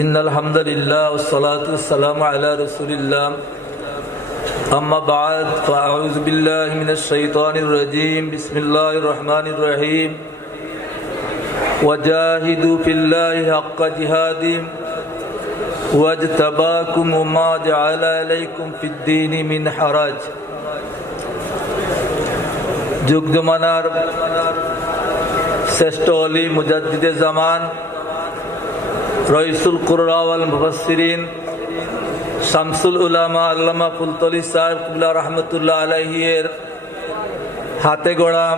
إن الحمد لله والصلاة والسلام على رسول الله أما بعد فأعوذ بالله من الشيطان الرجيم بسم الله الرحمن الرحيم وجاهدوا في الله حق جهاده واجتباكم وما جعل عليكم في الدين من حرج যুগ জমানার শ্রেষ্ঠ ওলি মুজাদ্দিদে জামান রইসুল কুররা ওয়াল মুফাসসিরিন শামসুল উলামা আল্লামা ফুলতলি সাহেব কিবলা রহমতুল্লাহ আলাইহি এর হাতে গড়া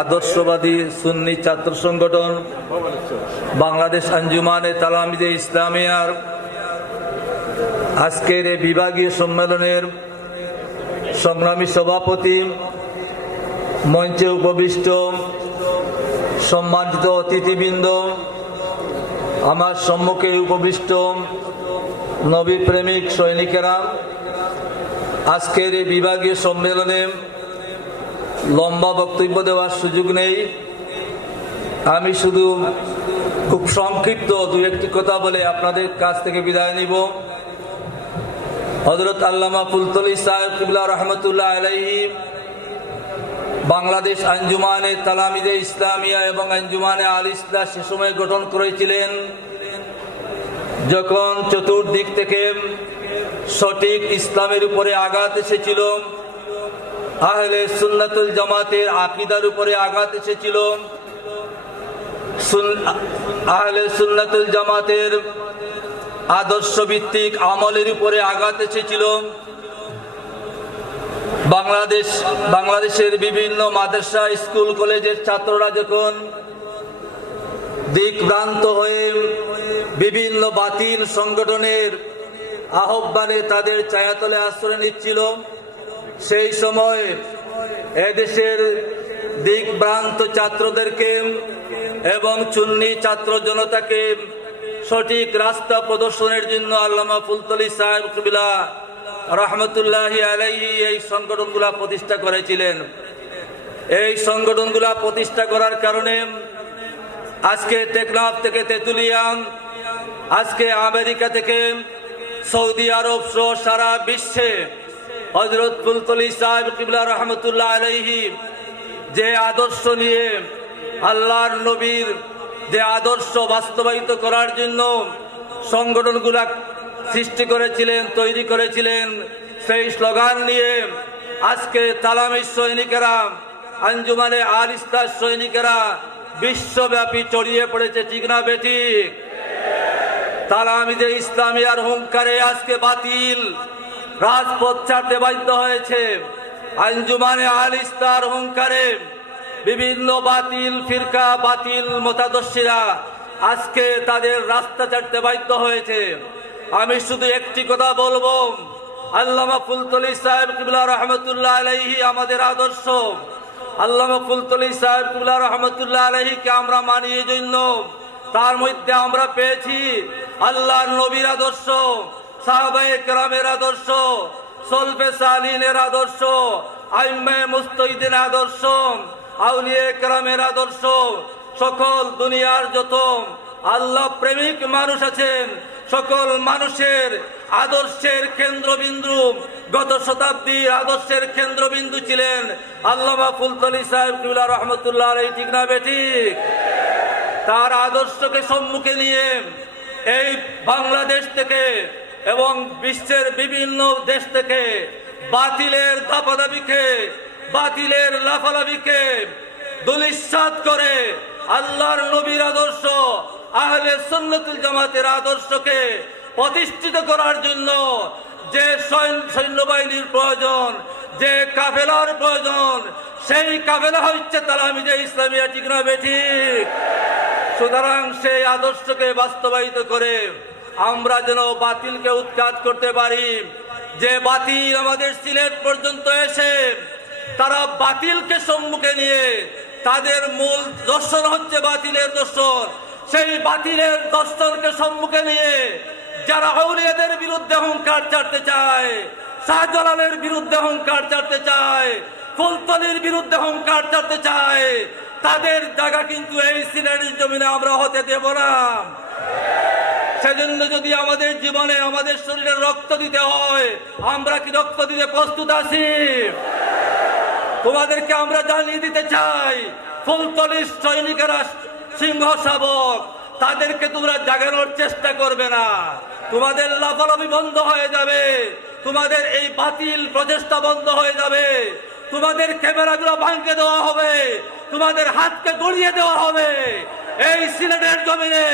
আদর্শবাদী সুন্নি ছাত্র সংগঠন বাংলাদেশ আঞ্জুমানে তালামিজে ইসলামিয়ার আজকের এই বিভাগীয় সম্মেলনের সংগ্রামী সভাপতি, মঞ্চে উপবিষ্ট সম্মানিত অতিথিবৃন্দ, আমার সম্মুখে উপবিষ্ট নবী প্রেমিক সৈনিকেরা, আজকের এই বিভাগীয় সম্মেলনে লম্বা বক্তব্য দেওয়ার সুযোগ নেই। আমি শুধু খুব সংক্ষিপ্ত দু একটি কথা বলে আপনাদের কাছ থেকে বিদায় নিব। হযরত আল্লামা ফুলতলি সাহেব কিবলা রহমতুল্লাহ আলাইহি বাংলাদেশ আঞ্জুমানে তালামিজে ইসলামিয়া এবং আঞ্জুমানে আল ইসলাহ সে সময় গঠন করেছিলেন যখন চতুর্দিক থেকে সঠিক ইসলামের উপরে আঘাত এসেছিল, আহলে সুন্নাতুল জামাতের আকীদার উপরে আঘাত এসেছিল, আহলে সুন্নাতুল জামাতের আদর্শ ভিত্তিক আমলের উপরে আঘাত এসেছিল। বাংলাদেশের বিভিন্ন মাদ্রাসা, স্কুল, কলেজের ছাত্ররা যখন দিকভ্রান্ত হয়ে বিভিন্ন বাতিল সংগঠনের আহ্বানে তাদের ছায়াতলে আশ্রয় নিচ্ছিল, সেই সময় এদেশের দিকভ্রান্ত ছাত্রদেরকে এবং সুন্নি ছাত্র জনতাকে সঠিক রাস্তা প্রদর্শনের জন্য আল্লামা ফুলতলি সাহেব কিবলা রহমতুল্লাহি আলাইহি এই সংগঠনগুলা প্রতিষ্ঠা করেছিলেন। এই সংগঠনগুলা প্রতিষ্ঠা করার কারণে আজকে টেকনাফ থেকে তেতুলিয়া, আজকে আমেরিকা থেকে সৌদি আরব সহ সারা বিশ্বে হযরত ফুলতলি সাহেব কিবলা রহমতুল্লাহ আলাইহি যে আদর্শ নিয়ে আল্লাহর নবীর যে আদর্শ বাস্তবায়িত করার জন্য সংগঠনগুলা সৃষ্টি করেছিলেন, তৈরি করেছিলেন, সেই স্লোগান নিয়ে আজকে তালামিজ সৈনিকেরা, আঞ্জুমানে আল ইসলাহ সৈনিকেরা বিশ্বব্যাপী ছড়িয়ে পড়েছে, ঠিক না বেঠিক? তালামিজে ইসলামিয়ার হুঙ্কারে আজকে বাতিল রাজপথ ছাড়তে বাধ্য হয়েছে। আঞ্জুমানে আল ইসলাহর হুঙ্কারে বিভিন্ন বাতিল ফিরকা, বাতিল মতাদর্শীরা আজকে তাদের রাস্তা ছাড়তে বাধ্য হয়েছে। আমি শুধু একটি কথা বলবো, আল্লামা ফুলতলি সাহেব কিবলা রহমতুল্লাহ আলাইহি আমাদের আদর্শ। আল্লামা ফুলতলি সাহেব কিবলা রহমতুল্লাহ আলাইহিকে আমরা মানি এই জন্য, তার মধ্যে আমরা পেয়েছি আল্লাহর নবীর আদর্শ, সাহাবায়ে কেরামের আদর্শ, সলফে সালিহিনের আদর্শ, আইম্মায়ে মুজতাহিদিনের আদর্শ, আউলিয়া কেরামের আদর্শ। সকল দুনিয়ার যত আল্লাহ প্রেমিক মানুষ আছেন, সকল মানুষের আদর্শের কেন্দ্রবিন্দু, গত শতাব্দীর আদর্শের কেন্দ্রবিন্দু ছিলেন আল্লামা ফুলতলি সাহেব কিবলা রহমতুল্লাহ আলাইহি, ঠিক না বেঠিক? তার আদর্শকে সম্মুখে নিয়ে এই বাংলাদেশ থেকে এবং বিশ্বের বিভিন্ন দেশ থেকে বাতিলের দাপাদাপিকে, বাতিলের লাফালাফিকে দুলিশ্বাত করে আল্লাহর নবীর আদর্শ, আহলে সুন্নাতুল জামাতের আদর্শকে প্রতিষ্ঠিত করার জন্য যে সৈন্যবাহিনীর প্রয়োজন, যে কাফেলার প্রয়োজন, সেই কাফেলা হচ্ছে তালামিজে ইসলামিয়া, ঠিক না বেঠিক? সুতরাং সেই আদর্শকে বাস্তবায়িত করে আমরা যেন বাতিলকে উৎখাত করতে পারি। যে বাতিল আমাদের সিলেট পর্যন্ত এসে তারা বাতিলকে সম্মুখে নিয়ে, তাদের মূল দর্শন হচ্ছে বাতিলের দর্শন, সেই বাতিলের দর্শনকে সম্মুখে নিয়ে যারা আউলিয়াদের বিরুদ্ধে হুঙ্কার ছাড়তে চায়, শাহজালালের বিরুদ্ধে হুঙ্কার ছাড়তে চায়, ফুলতলির বিরুদ্ধে হুঙ্কার ছাড়তে চায়, তাদের জায়গা কিন্তু এই সিলেটের জমিনে আমরা হতে দেব না। সেজন্য যদি আমাদের জীবনে আমাদের শরীরে রক্ত দিতে হয়, আমরা কি রক্ত দিতে প্রস্তুত আছি? তোমাদেরকে আমরা জানিয়ে দিতে চাই, ফুলতলির সৈনিকেরা সিংহ শাবক, তাদেরকে তোমরা জাগানোর চেষ্টা করবে না। তোমাদের লাফালাফি বন্ধ হয়ে যাবে, তোমাদের এই বাতিল প্রচেষ্টা বন্ধ হয়ে যাবে, তোমাদের ক্যামেরাগুলো ভাঙিয়ে দেওয়া হবে, তোমাদের হাতকে গড়িয়ে দেওয়া হবে। এই সিলেটের জমিনে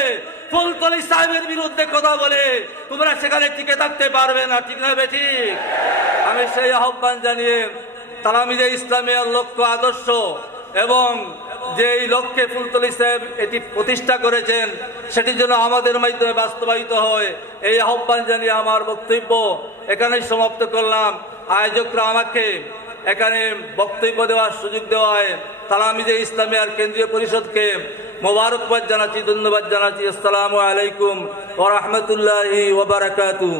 ফুলতলি সাহেবের বিরুদ্ধে কথা বলে তোমরা সেখানে টিকে থাকতে পারবে না, ঠিক না বেঠিক? আমি সেই আহ্বান জানিয়ে তালামিজে ইসলামের লক্ষ্য আদর্শ এবং যে এই লক্ষ্যে ফুলতলি সাহেব এটি প্রতিষ্ঠা করেছেন সেটির জন্য আমাদের মাধ্যমে বাস্তবায়িত হয়, এই আহ্বান জানিয়ে আমার বক্তব্য এখানেই সমাপ্ত করলাম। আয়োজকরা আমাকে এখানে বক্তব্য দেওয়ার সুযোগ দেওয়ায় তালামিজে ইসলামিয়ার কেন্দ্রীয় পরিষদকে মোবারকবাদ জানাচ্ছি, ধন্যবাদ জানাচ্ছি। আসসালামু আলাইকুম ওয়া রাহমাতুল্লাহি ওয়া বারাকাতুহু।